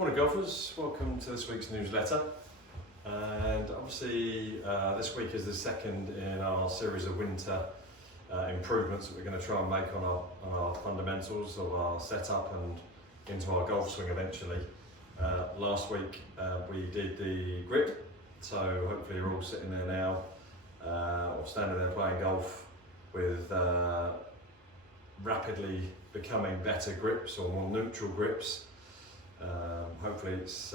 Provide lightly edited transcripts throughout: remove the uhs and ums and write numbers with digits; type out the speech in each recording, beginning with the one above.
Morning golfers, welcome to this week's newsletter. And obviously this week is the second in our series of winter improvements that we're going to try and make on our fundamentals of our setup and into our golf swing eventually. Last week we did the grip, so hopefully you're all sitting there now or standing there playing golf with rapidly becoming better grips or more neutral grips. Hopefully it's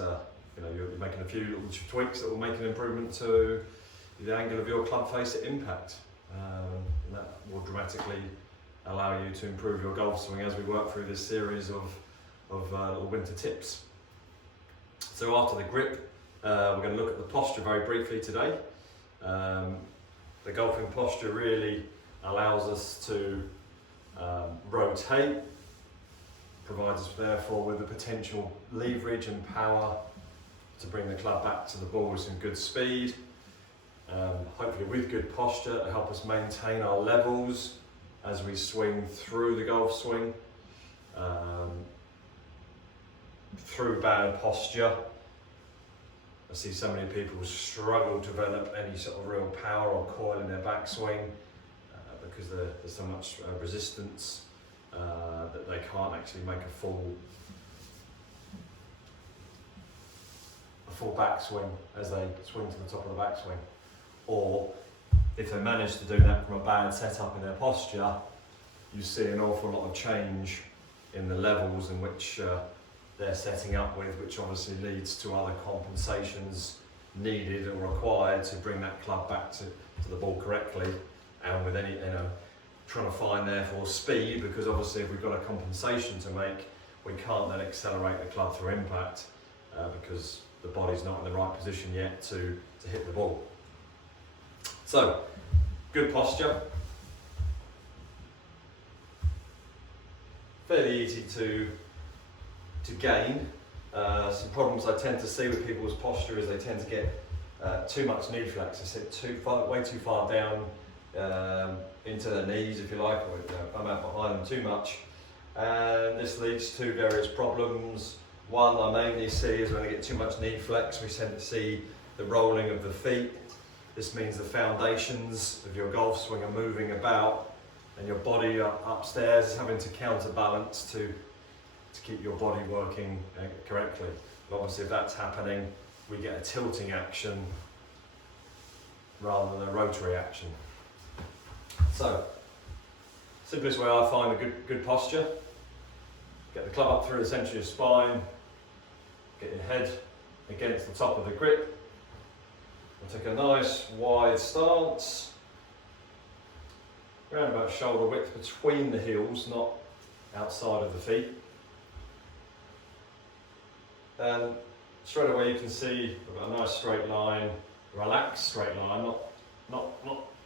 you're making a few little tweaks that will make an improvement to the angle of your club face at impact, and that will dramatically allow you to improve your golf swing as we work through this series of little winter tips. So after the grip, we're going to look at the posture very briefly today. The golfing posture really allows us to rotate, provides us therefore with the potential leverage and power to bring the club back to the ball with some good speed, hopefully with good posture to help us maintain our levels as we swing through the golf swing. Through bad posture, I see so many people struggle to develop any sort of real power or coil in their backswing because there's so much resistance that they can't actually make a full backswing as they swing to the top of the backswing. Or if they manage to do that from a bad setup in their posture, you see an awful lot of change in the levels in which they're setting up with, which obviously leads to other compensations needed or required to bring that club back to the ball correctly, and with any trying to find therefore speed, because obviously if we've got a compensation to make, we can't then accelerate the club through impact because the body's not in the right position yet to hit the ball. So, good posture. Fairly easy to gain. Some problems I tend to see with people's posture is they tend to get too much knee flex. They sit way too far down into their knees, if you like, or come out behind them too much, and this leads to various problems. One I mainly see is when they get too much knee flex, we tend to see the rolling of the feet. This means the foundations of your golf swing are moving about, and your body upstairs is having to counterbalance to keep your body working correctly. But obviously, if that's happening, we get a tilting action rather than a rotary action. So, simplest way I find a good posture: get the club up through the centre of your spine, get your head against the top of the grip, and take a nice wide stance, around about shoulder width between the heels, not outside of the feet. And straight away you can see we've got a nice straight line, relaxed straight line, not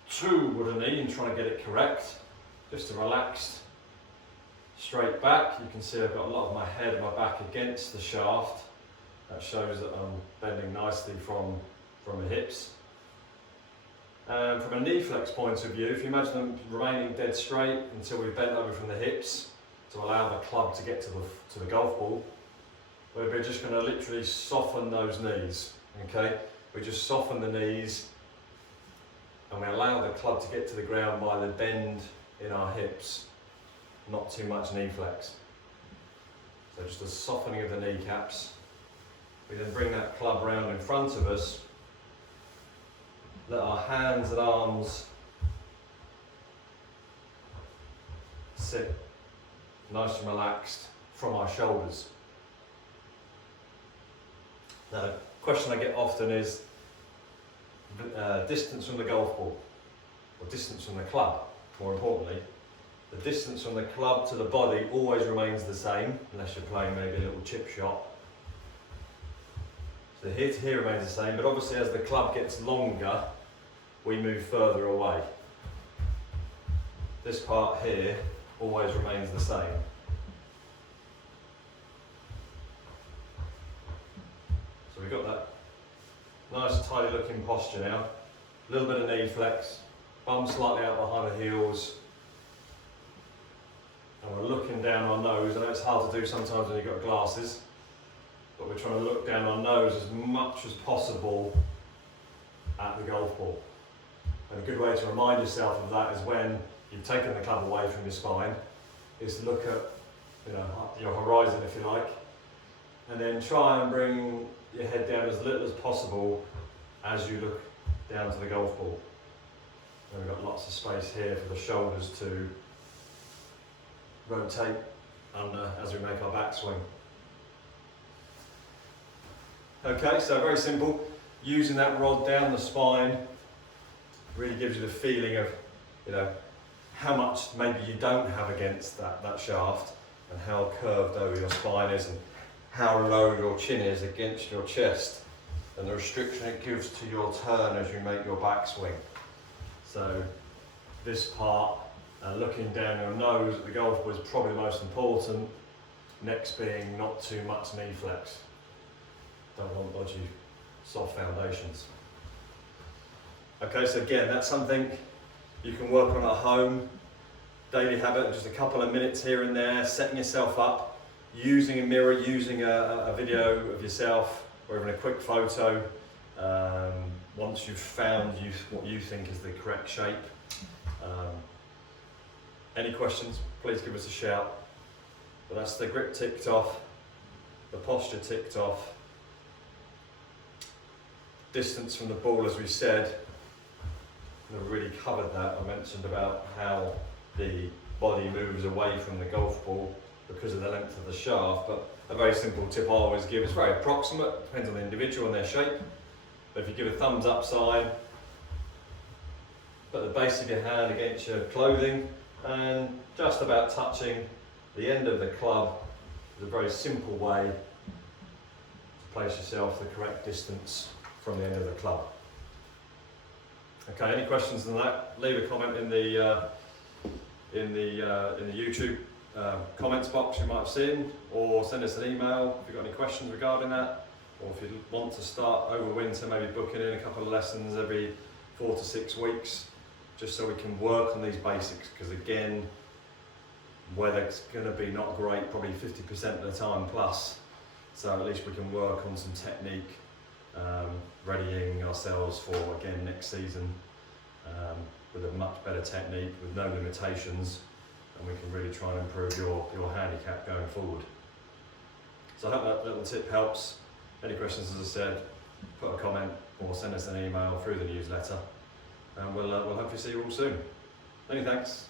too woodeny and trying to get it correct, just a relaxed straight back. You can see I've got a lot of my head and my back against the shaft. That shows that I'm bending nicely from the hips. And from a knee flex point of view, if you imagine them remaining dead straight until we've bent over from the hips to allow the club to get to the golf ball, we're just going to literally soften those knees. Okay, we just soften the knees and we allow the club to get to the ground by the bend in our hips, not too much knee flex. So just a softening of the kneecaps. We then bring that club round in front of us, let our hands and arms sit nice and relaxed from our shoulders. Now, the question I get often is distance from the golf ball, or distance from the club, more importantly. The distance from the club to the body always remains the same, unless you're playing maybe a little chip shot. So here to here remains the same, but obviously as the club gets longer, we move further away. This part here always remains the same. So we've got that nice tidy looking posture now, a little bit of knee flex, bum slightly out behind the heels, and we're looking down our nose. I know it's hard to do sometimes when you've got glasses, but we're trying to look down our nose as much as possible at the golf ball. And a good way to remind yourself of that is when you've taken the club away from your spine, is to look at, you know, your horizon, if you like, and then try and bring your head down as little as possible as you look down to the golf ball. And we've got lots of space here for the shoulders to rotate under as we make our backswing. Okay, so very simple. Using that rod down the spine really gives you the feeling of, you know, how much maybe you don't have against that shaft, and how curved over your spine is, and how low your chin is against your chest, and the restriction it gives to your turn as you make your backswing. So this part, looking down your nose at the golf ball, is probably the most important. Next being not too much knee flex. Don't want dodgy soft foundations. Okay, so again, that's something you can work on at home. Daily habit, just a couple of minutes here and there, setting yourself up, using a mirror, using a video of yourself, or even a quick photo, once you've found what you think is the correct shape. Any questions, please give us a shout. But that's the grip ticked off, the posture ticked off, distance from the ball, as we said. I've really covered that. I mentioned about how the body moves away from the golf ball because of the length of the shaft, but a very simple tip I always give, it's very approximate, depends on the individual and their shape, but if you give a thumbs up sign, put the base of your hand against your clothing and just about touching the end of the club is a very simple way to place yourself the correct distance from the end of the club. Okay, any questions on that? Leave a comment in the YouTube comments box you might have seen, or send us an email if you've got any questions regarding that, or if you want to start over winter, maybe booking in a couple of lessons every 4 to 6 weeks, just so we can work on these basics, because again, weather's going to be not great, probably 50% of the time plus, so at least we can work on some technique, readying ourselves for, again, next season with a much better technique, with no limitations, and we can really try and improve your handicap going forward. So I hope that little tip helps. Any questions, as I said, put a comment or send us an email through the newsletter, and we'll hopefully see you all soon. Many thanks.